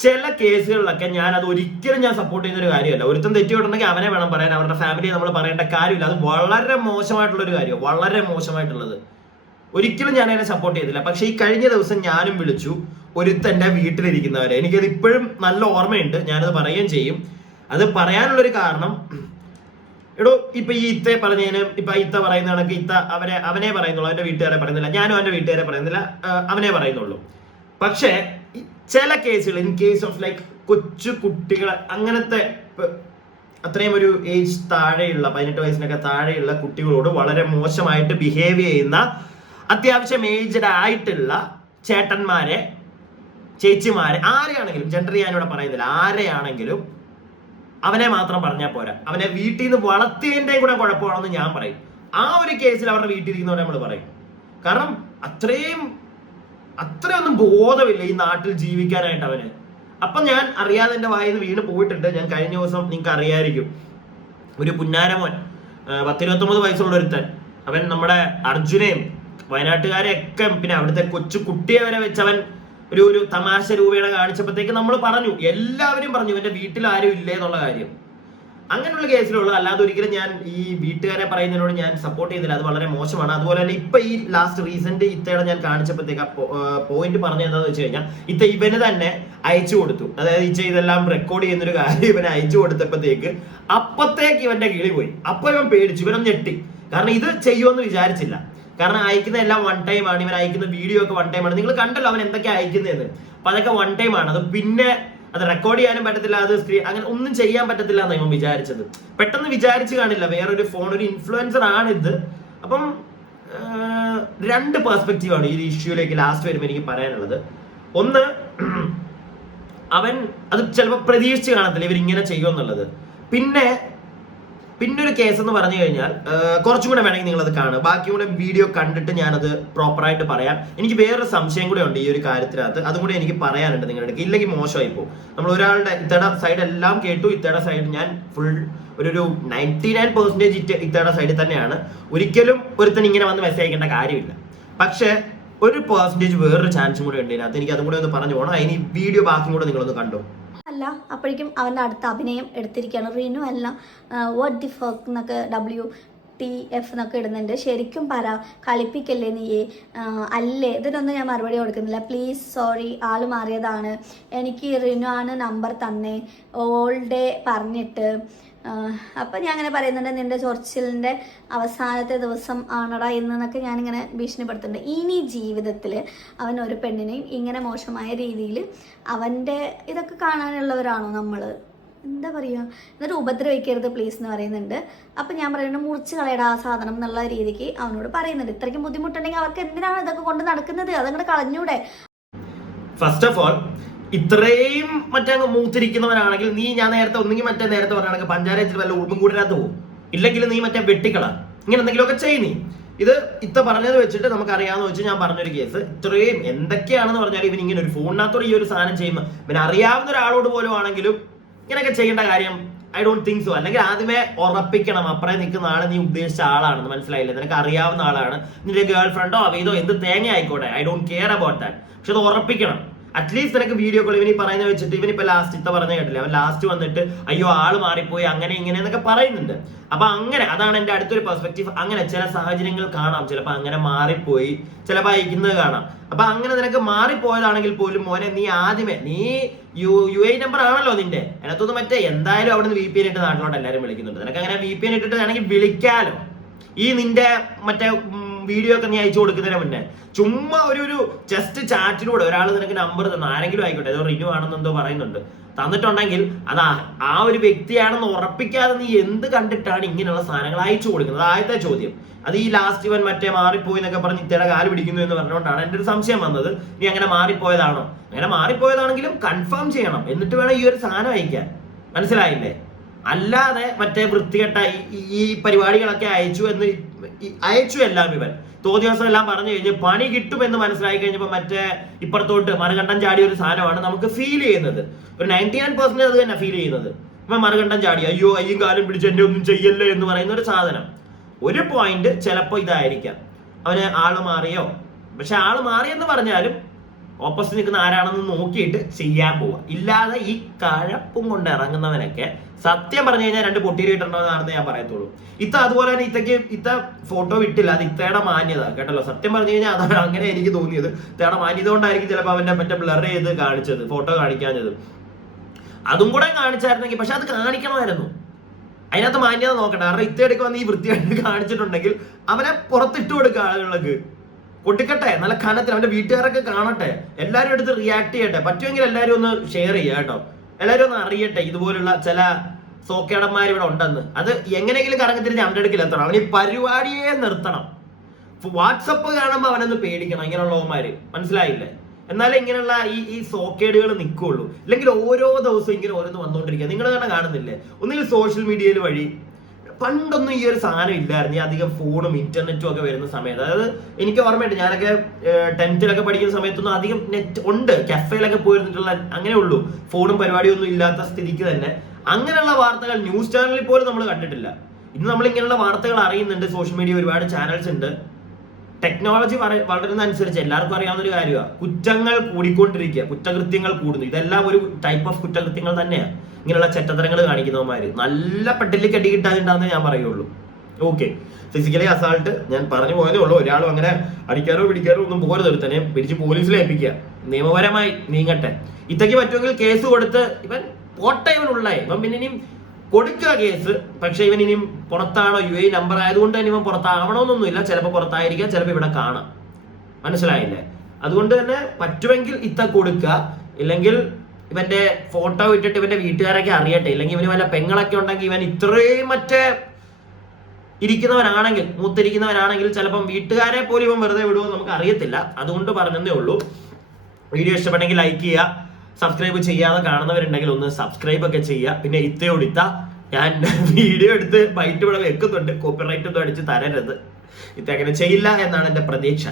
ചില കേസുകളിലൊക്കെ അത് ഒരിക്കലും ഞാൻ സപ്പോർട്ട് ചെയ്യുന്ന ഒരു കാര്യമല്ല. ഒരുത്തം തെറ്റിയിട്ടുണ്ടെങ്കിൽ അവനെ വേണം പറയാൻ, അവരുടെ ഫാമിലിയെ നമ്മൾ പറയേണ്ട കാര്യമില്ല. അത് വളരെ മോശമായിട്ടുള്ളൊരു കാര്യമാണ്, വളരെ മോശമായിട്ടുള്ളത്. ഒരിക്കലും ഞാൻ അതിനെ സപ്പോർട്ട് ചെയ്തില്ല. പക്ഷെ ഈ കഴിഞ്ഞ ദിവസം ഞാനും വിളിച്ചു ഒരുത്തന്റെ വീട്ടിലിരിക്കുന്നവരെ. എനിക്കത് ഇപ്പോഴും നല്ല ഓർമ്മയുണ്ട്, ഞാനത് പറയുകയും ചെയ്യും. അത് പറയാനുള്ളൊരു കാരണം, എടോ ഇപ്പൊ ഈ ഇത്തയെ പറഞ്ഞതിന് ഇപ്പൊ ഇത്ത പറയുന്ന കണക്ക് ഇത്ത അവനെ പറയുന്നുള്ളൂ, അവന്റെ വീട്ടുകാരെ പറയുന്നില്ല. ഞാനും അവന്റെ വീട്ടുകാരെ പറയുന്നില്ല, അവനെ പറയുന്നുള്ളൂ. പക്ഷേ ചില കേസുകൾ, ഇൻ കേസ് ഓഫ് ലൈക്ക് കൊച്ചു കുട്ടികളെ, അങ്ങനത്തെ അത്രയും ഒരു ഏജ് താഴെയുള്ള 18 വയസ്സിനൊക്കെ താഴെയുള്ള കുട്ടികളോട് വളരെ മോശമായിട്ട് ബിഹേവ് ചെയ്യുന്ന അത്യാവശ്യം ഏജ്ഡ് ആയിട്ടുള്ള ചേട്ടന്മാരെ, ചേച്ചിമാരെ, ആരെയാണെങ്കിലും, ജെൻഡർ ഞാനിവിടെ പറയുന്നില്ല, ആരെയാണെങ്കിലും അവനെ മാത്രം പറഞ്ഞാൽ പോരാ, അവനെ വീട്ടിൽ നിന്ന് വളർത്തിയതിൻ്റെയും കൂടെ കുഴപ്പമാണെന്ന് ഞാൻ പറയും. ആ ഒരു കേസിൽ അവരുടെ വീട്ടിലിരിക്കുന്നവരെ നമ്മൾ പറയും. കാരണം അത്രയൊന്നും ബോധമില്ല ഈ നാട്ടിൽ ജീവിക്കാനായിട്ട് അവന്. അപ്പൊ ഞാൻ അറിയാതെ എൻ്റെ വായിൽ നിന്ന് വീണ് പോയിട്ടുണ്ട്. ഞാൻ കഴിഞ്ഞ ദിവസം നിങ്ങൾക്ക് അറിയായിരിക്കും, ഒരു പുന്നാരമോൻ 19 വയസ്സുള്ള ഒരുത്തൻ, അവൻ നമ്മുടെ അർജുനെയും വയനാട്ടുകാരെയൊക്കെ പിന്നെ അവിടുത്തെ കൊച്ചു കുട്ടിയെ വരെ വെച്ച് അവൻ ഒരു തമാശ രൂപേണ കാണിച്ചപ്പോഴത്തേക്ക് നമ്മൾ പറഞ്ഞു, എല്ലാവരും പറഞ്ഞു ഇവന്റെ വീട്ടിൽ ആരും ഇല്ലേ എന്നുള്ള കാര്യം. അങ്ങനെയുള്ള കേസിലുള്ള, അല്ലാതെ ഒരിക്കലും ഞാൻ ഈ വീട്ടുകാരെ പറയുന്നതിനോട് ഞാൻ സപ്പോർട്ട് ചെയ്യുന്നില്ല, അത് വളരെ മോശമാണ്. അതുപോലെ തന്നെ ഇപ്പൊ ഈ ലാസ്റ്റ് റീസെന്റ് ഇത്തയുടെ ഞാൻ കാണിച്ചപ്പോഴത്തേക്ക് പോയിന്റ് പറഞ്ഞത് എന്താന്ന് വെച്ച് കഴിഞ്ഞാൽ, ഇത്ത ഇവന് തന്നെ അയച്ചു കൊടുത്തു. അതായത് ഈ ഇതെല്ലാം റെക്കോർഡ് ചെയ്യുന്നൊരു കാര്യം ഇവന് അയച്ചു കൊടുത്തപ്പോഴത്തേക്ക് അപ്പത്തേക്ക് ഇവന്റെ കിളി പോയി. അപ്പൊ ഇവൻ പേടിച്ചു, ഇവനൊന്ന് ഞെട്ടി. കാരണം ഇത് ചെയ്യുമെന്ന് വിചാരിച്ചില്ല. കാരണം അയക്കുന്ന എല്ലാം വൺ ടൈം ആണ്, ഇവൻ അയക്കുന്ന വീഡിയോ ഒക്കെ വൺ ടൈം ആണ്. നിങ്ങൾ കണ്ടല്ലോ അവൻ എന്തൊക്കെയാ അയക്കുന്നതെന്ന്. അപ്പൊ അതൊക്കെ വൺ ടൈം ആണ്. അത് പിന്നെ അത് റെക്കോർഡ് ചെയ്യാനും പറ്റത്തില്ല, അത് സ്ക്രീൻ അങ്ങനെ ഒന്നും ചെയ്യാൻ പറ്റത്തില്ല എന്നാണ് ഇവൻ വിചാരിച്ചത്. പെട്ടെന്ന് വിചാരിച്ചു കാണില്ല, വേറൊരു ഫോൺ, ഒരു ഇൻഫ്ലുവൻസർ ആണിത്. അപ്പം 2 പെർസ്പെക്റ്റീവ് ആണ് ഈ ഇഷ്യൂലേക്ക് ലാസ്റ്റ് വരുമ്പോൾ എനിക്ക് പറയാനുള്ളത്. ഒന്ന്, അവൻ അത് ചിലപ്പോൾ പ്രതീക്ഷിച്ച് കാണത്തില്ല ഇവരിങ്ങനെ ചെയ്യുമെന്നുള്ളത്. പിന്നെ ഒരു കേസ് എന്ന് പറഞ്ഞു കഴിഞ്ഞാൽ കുറച്ചും കൂടെ വേണമെങ്കിൽ നിങ്ങളത് കാണുക. ബാക്കി കൂടെ വീഡിയോ കണ്ടിട്ട് ഞാനത് പ്രോപ്പറായിട്ട് പറയാം. എനിക്ക് വേറൊരു സംശയം കൂടെ ഉണ്ട് ഈ ഒരു കാര്യത്തിനകത്ത്, അതും കൂടെ എനിക്ക് പറയാനുണ്ട് നിങ്ങളുടെ. ഇല്ലെങ്കിൽ മോശമായി പോകും. നമ്മൾ ഒരാളുടെ ഇത്തയുടെ സൈഡ് എല്ലാം കേട്ടു, ഇത്തയുടെ സൈഡ് ഞാൻ ഫുൾ ഒരു 99% ഇത്തയുടെ സൈഡിൽ തന്നെയാണ്. ഒരിക്കലും ഒരുത്തൻ ഇങ്ങനെ വന്ന് മെസ്സേജ് അയക്കേണ്ട കാര്യമില്ല. പക്ഷേ 1% വേറൊരു ചാൻസും കൂടെ ഉണ്ട് ഇതിനകത്ത്. എനിക്ക് അതും കൂടെ ഒന്ന് പറഞ്ഞു പോകണം. അതിന് വീഡിയോ ബാക്കിയും കൂടെ നിങ്ങളൊന്ന് കണ്ടോ. അല്ല, അപ്പോഴേക്കും അവൻ്റെ അടുത്ത അഭിനയം എടുത്തിരിക്കുകയാണ്. റീനു അല്ല, വാട്ട് ദി ഫക്ക് എന്നൊക്കെ WTF എന്നൊക്കെ ഇടുന്നുണ്ട്. ശരിക്കും കളിപ്പിക്കല്ലേ നീയെ, അല്ലേ? ഇതിനൊന്നും ഞാൻ മറുപടി കൊടുക്കുന്നില്ല. പ്ലീസ്, സോറി, ആൾ മാറിയതാണ്. എനിക്ക് റീനു ആണ് നമ്പർ തന്നെ, ഓൾ ഡേ പറഞ്ഞിട്ട്. അപ്പം ഞാൻ അങ്ങനെ പറയുന്നുണ്ട്, നിൻ്റെ ചൊറിച്ചിലിൻ്റെ അവസാനത്തെ ദിവസം ആണടാ എന്നൊക്കെ ഞാനിങ്ങനെ ഭീഷണിപ്പെടുത്തുന്നുണ്ട്. ഇനി ജീവിതത്തിൽ അവൻ ഒരു പെണ്ണിനെയും ഇങ്ങനെ മോശമായ രീതിയിൽ അവൻ്റെ ഇതൊക്കെ കാണാനുള്ളവരാണോ നമ്മൾ? എന്താ പറയുക, എന്നിട്ട് ഉപദ്രവിക്കരുത് പ്ലീസ് എന്ന് പറയുന്നുണ്ട്. അപ്പം ഞാൻ പറയുന്നത്, മുറിച്ച് കളയടാ ആ സാധനം എന്നുള്ള രീതിക്ക് അവനോട് പറയുന്നുണ്ട്. ഇത്രയ്ക്കും ബുദ്ധിമുട്ടുണ്ടെങ്കിൽ അവർക്ക് എന്തിനാണ് ഇതൊക്കെ കൊണ്ട് നടക്കുന്നത്? അതങ്ങോട്ട് കളഞ്ഞൂടെ? ഫസ്റ്റ് ഓഫ് ഓൾ, ഇത്രയും മറ്റേ മൂത്തിരിക്കുന്നവനാണെങ്കിൽ ഞാൻ നേരത്തെ നേരത്തെ പറഞ്ഞാണെങ്കിൽ പഞ്ചായത്തിൽ വല്ല ഉറുമ്പും കൂടിനകത്ത് പോകും. ഇല്ലെങ്കിൽ നീ വെട്ടിക്കള, ഇങ്ങനെ എന്തെങ്കിലുമൊക്കെ ചെയ്യും നീ. ഇത് ഇത്ത പറഞ്ഞത് വെച്ചിട്ട് നമുക്ക് അറിയാമെന്ന് വെച്ച് ഞാൻ പറഞ്ഞൊരു കേസ്. ഇത്രയും എന്തൊക്കെയാണെന്ന് പറഞ്ഞാൽ ഇവൻ ഇങ്ങനെ ഒരു ഫോണിനകത്തോടെ ഈ ഒരു സാധനം ചെയ്യുമ്പോൾ, ഇവൻ അറിയാവുന്ന ഒരാളോട് പോലും ആണെങ്കിലും ഇങ്ങനെയൊക്കെ ചെയ്യേണ്ട കാര്യം ഐ ഡോണ്ട് തിങ്ക് സോ. അല്ലെങ്കിൽ ആദ്യമേ ഉറപ്പിക്കണം അപ്പുറം നിൽക്കുന്ന ആള് നീ ഉദ്ദേശിച്ച ആളാണെന്ന്. മനസ്സിലായില്ലേ? നിനക്ക് അറിയാവുന്ന ആളാണ്, നിന്റെ ഗേൾ ഫ്രണ്ടോ അവയിതോ എന്ത് തേങ്ങ ആയിക്കോട്ടെ, I don't care about that. പക്ഷെ അത് ഉറപ്പിക്കണം. അറ്റ്ലീസ്റ്റ് നിനക്ക് വീഡിയോ കോൾ ഇവനീ പറയുന്നത് വെച്ചിട്ട്, ഇവനിപ്പോ ലാസ്റ്റ് ഇത്ത പറഞ്ഞ കേട്ടില്ല, അവൻ ലാസ്റ്റ് വന്നിട്ട് അയ്യോ ആള് മാറിപ്പോയി അങ്ങനെ ഇങ്ങനെ എന്നൊക്കെ പറയുന്നുണ്ട്. അപ്പൊ അങ്ങനെ, അതാണ് എന്റെ അടുത്തൊരു പെർസ്പെക്റ്റീവ്. അങ്ങനെ ചില സാഹചര്യങ്ങൾ കാണാം, ചിലപ്പോൾ അങ്ങനെ മാറിപ്പോയി, ചിലപ്പോൾ അയക്കുന്നത് കാണാം. അപ്പൊ അങ്ങനെ നിനക്ക് മാറിപ്പോയതാണെങ്കിൽ പോലും മോനെ, നീ ആദ്യമേ UAE നമ്പർ ആണല്ലോ നിന്റെ, അതിനകത്തൊന്നും എന്തായാലും അവിടുന്ന് VPN ഇട്ട് നാട്ടിലോട്ട് എല്ലാവരും വിളിക്കുന്നുണ്ട്. നിനക്ക് അങ്ങനെ VPN ഇട്ടിട്ട് വേണമെങ്കിൽ വിളിക്കാലോ. ഈ നിന്റെ വീഡിയോ ഒക്കെ നീ അയച്ചു കൊടുക്കുന്നതിന് മുന്നേ ചുമ്മാ ഒരു ജസ്റ്റ് ചാറ്റിലൂടെ ഒരാൾ നിനക്ക് നമ്പർ തന്നു, ആരെങ്കിലും ആയിക്കോട്ടെ, ഏതോ റിന്യൂ ആണെന്നെന്തോ പറയുന്നുണ്ട്, തന്നിട്ടുണ്ടെങ്കിൽ അത് ആ ഒരു വ്യക്തിയാണെന്ന് ഉറപ്പിക്കാതെ നീ എന്ത് കണ്ടിട്ടാണ് ഇങ്ങനെയുള്ള സാധനങ്ങൾ അയച്ചു കൊടുക്കുന്നത്? ആദ്യത്തെ ചോദ്യം. അത് ഈ ലാസ്റ്റ് ഇവൻ മാറിപ്പോയി എന്നൊക്കെ പറഞ്ഞ് ഇത്തയുടെ കാല് പിടിക്കുന്നു എന്ന് പറഞ്ഞുകൊണ്ടാണ് എൻ്റെ ഒരു സംശയം വന്നത്. നീ അങ്ങനെ മാറിപ്പോയതാണോ? അങ്ങനെ മാറിപ്പോയതാണെങ്കിലും കൺഫേം ചെയ്യണം, എന്നിട്ട് വേണം ഈ ഒരു സാധനം അയക്കാൻ. മനസ്സിലായില്ലേ? അല്ലാതെ വൃത്തികെട്ട ഈ പരിപാടികളൊക്കെ അയച്ചു എല്ലാം ഇവൻ തോന്നിയ ദിവസം എല്ലാം പറഞ്ഞു കഴിഞ്ഞ് പണി കിട്ടുമെന്ന് മനസ്സിലായി കഴിഞ്ഞപ്പോൾ ഇപ്പുറത്തോട്ട് മറുകണ്ഠം ചാടിയ ഒരു സാധനമാണ് നമുക്ക് ഫീൽ ചെയ്യുന്നത്. ഒരു 99% അത് തന്നെ ഫീൽ ചെയ്യുന്നത്. ഇപ്പൊ മറുകണ്ഠം ചാടി അയ്യോ അയ്യും കാലം പിടിച്ച് എന്നെ ഒന്നും ചെയ്യല്ലേ എന്ന് പറയുന്ന ഒരു സാധനം. ഒരു പോയിന്റ് ചിലപ്പോൾ ഇതായിരിക്കാം, അവന് ആള് മാറിയോ. പക്ഷെ ആള് മാറിയെന്ന് പറഞ്ഞാലും ഓപ്പോസിറ്റ് നിൽക്കുന്ന ആരാണെന്ന് നോക്കിയിട്ട് ചെയ്യാൻ പോവുക. ഇല്ലാതെ ഈ കഴപ്പും കൊണ്ട് ഇറങ്ങുന്നവനൊക്കെ സത്യം പറഞ്ഞു കഴിഞ്ഞാൽ 2 പൊട്ടീരി ഇട്ടുണ്ടെന്നാണെന്ന് ഞാൻ പറയത്തുള്ളൂ. ഇത്ത അതുപോലെ തന്നെ ഇത്ത ഫോട്ടോ വിട്ടില്ല, അത് ഇത്തയുടെ മാന്യത കേട്ടല്ലോ. സത്യം പറഞ്ഞു കഴിഞ്ഞാൽ അതാണ് അങ്ങനെ എനിക്ക് തോന്നിയത്. ഇത്തയുടെ മാന്യത കൊണ്ടായിരിക്കും ചിലപ്പോൾ അവന്റെ മറ്റേ ബ്ലർ ചെയ്ത് കാണിച്ചത്, ഫോട്ടോ കാണിക്കാഞ്ഞത്. അതും കൂടെ കാണിച്ചായിരുന്നെങ്കിൽ, പക്ഷെ അത് കാണിക്കണമായിരുന്നു. അതിനകത്ത് മാന്യത നോക്കട്ടെ. കാരണം ഇത്തയെടുക്ക് വന്ന് ഈ വൃത്തിയായിട്ട് കാണിച്ചിട്ടുണ്ടെങ്കിൽ അവനെ പുറത്തിട്ട് കൊടുക്കുക, ആളുകൾക്ക് കൊട്ടിക്കട്ടെ, നല്ല കനത്തിൽ അവന്റെ വീട്ടുകാരൊക്കെ കാണട്ടെ, എല്ലാവരും എടുത്ത് റിയാക്ട് ചെയ്യട്ടെ. പറ്റുമെങ്കിൽ എല്ലാവരും ഒന്ന് ഷെയർ ചെയ്യുക കേട്ടോ. എല്ലാവരും ഒന്ന് അറിയട്ടെ ഇതുപോലുള്ള ചില സോക്കേടന്മാർ ഇവിടെ ഉണ്ടെന്ന്. അത് എങ്ങനെയെങ്കിലും കറങ്ങത്തിരിച്ച് അവന്റെ അടുക്കൽ എത്തണം. അവൻ ഈ പരിപാടിയെ നിർത്തണം. വാട്സപ്പ് കാണുമ്പോൾ അവനൊന്ന് പേടിക്കണം, ഇങ്ങനെയുള്ളവന്മാര്. മനസ്സിലായില്ലേ? എന്നാലേ ഇങ്ങനെയുള്ള ഈ സോക്കേടുകൾ നിൽക്കുള്ളൂ. ഇല്ലെങ്കിൽ ഓരോ ദിവസവും ഇങ്ങനെ ഓരോന്ന് വന്നുകൊണ്ടിരിക്കുക. നിങ്ങൾ തന്നെ കാണുന്നില്ലേ? ഒന്നുകിൽ സോഷ്യൽ മീഡിയയിൽ വഴി. പണ്ടൊന്നും ഈ ഒരു സാധനം ഇല്ലായിരുന്നു. ഈ അധികം ഫോണും ഇന്റർനെറ്റും ഒക്കെ വരുന്ന സമയത്ത്. അതായത് എനിക്ക് ഓർമ്മയുണ്ട്, ഞാനൊക്കെ 10th പഠിക്കുന്ന സമയത്തൊന്നും അധികം നെറ്റ് ഉണ്ട്, കഫേയിലൊക്കെ പോയിരുന്നിട്ടുള്ള അങ്ങനെ ഉള്ളൂ. ഫോണും പരിപാടിയൊന്നും ഇല്ലാത്ത സ്ഥിതിക്ക് തന്നെ അങ്ങനെയുള്ള വാർത്തകൾ ന്യൂസ് ചാനലിൽ പോലും നമ്മൾ കണ്ടിട്ടില്ല. ഇന്ന് നമ്മൾ ഇങ്ങനെയുള്ള വാർത്തകൾ അറിയുന്നുണ്ട്. സോഷ്യൽ മീഡിയ ഒരുപാട് ചാനൽസ് ഉണ്ട്. ടെക്നോളജി വളരുന്ന അനുസരിച്ച് എല്ലാവർക്കും അറിയാവുന്ന ഒരു കാര്യമാണ്, കുറ്റങ്ങൾ കൂടിക്കൊണ്ടിരിക്കുക, കുറ്റകൃത്യങ്ങൾ കൂടുന്നു. ഇതെല്ലാം ഒരു ടൈപ്പ് ഓഫ് കുറ്റകൃത്യങ്ങൾ തന്നെയാണ്. ഇങ്ങനെയുള്ള ചെറ്റത്തരങ്ങൾ കാണിക്കുന്നവന്മാര് നല്ല പെട്ടിൽ കെട്ടി കിട്ടാനുണ്ടാന്ന് ഞാൻ പറയുള്ളൂ. ഓക്കെ, ഫിസിക്കലി അസാൾട്ട് ഞാൻ പറഞ്ഞു പോയതേ ഉള്ളൂ. ഒരാളും അങ്ങനെ അടിക്കാനോ പിടിക്കാനോ ഒന്നും പോകരുത്. തന്നെ പിടിച്ച് പോലീസിൽ ഏൽപ്പിക്കുക, നിയമപരമായി നീങ്ങട്ടെ. ഇത്തക്ക് പറ്റുമെങ്കിൽ കേസ് കൊടുത്ത് ഇവൻ പോട്ടെ, ഇവനുള്ള ഇവൻ പിന്നെ ഇനിയും കൊടുക്കുക കേസ്. പക്ഷെ ഇവൻ ഇനിയും പുറത്താണോ, UAE നമ്പർ ആയതുകൊണ്ട് തന്നെ ഇവൻ പുറത്താവണമെന്നൊന്നുമില്ല. ചിലപ്പോൾ പുറത്തായിരിക്കാം, ചിലപ്പോൾ ഇവിടെ കാണാം. മനസ്സിലായില്ലേ? അതുകൊണ്ട് തന്നെ പറ്റുമെങ്കിൽ ഇത്ത കൊടുക്കുക. ഇല്ലെങ്കിൽ ഇവന്റെ ഫോട്ടോ ഇട്ടിട്ട് ഇവന്റെ വീട്ടുകാരൊക്കെ അറിയട്ടെ. ഇല്ലെങ്കിൽ ഇവന് വല്ല പെങ്ങളൊക്കെ ഉണ്ടെങ്കിൽ ഇവൻ ഇത്രയും മറ്റേ ഇരിക്കുന്നവനാണെങ്കിൽ, മൂത്തിരിക്കുന്നവനാണെങ്കിൽ ചിലപ്പം വീട്ടുകാരെ പോലും ഇവൻ വെറുതെ വിടുമെന്ന് നമുക്ക് അറിയത്തില്ല. അതുകൊണ്ട് പറഞ്ഞതേ ഉള്ളൂ. വീഡിയോ ഇഷ്ടപ്പെട്ടെങ്കിൽ ലൈക്ക് ചെയ്യുക. സബ്സ്ക്രൈബ് ചെയ്യാതെ കാണുന്നവരുണ്ടെങ്കിൽ ഒന്ന് സബ്സ്ക്രൈബ് ഒക്കെ ചെയ്യുക. പിന്നെ ഇത്തയോടിത്ത ഞാൻ വീഡിയോ എടുത്ത് ബൈറ്റ് ഇവിടെ വെക്കുന്നുണ്ട്, കോപ്പിറൈറ്റ് ഒന്നും അടിച്ച് തരരുത്. ഇത്ത അങ്ങനെ ചെയ്യില്ല എന്നാണ് എൻ്റെ പ്രതീക്ഷ.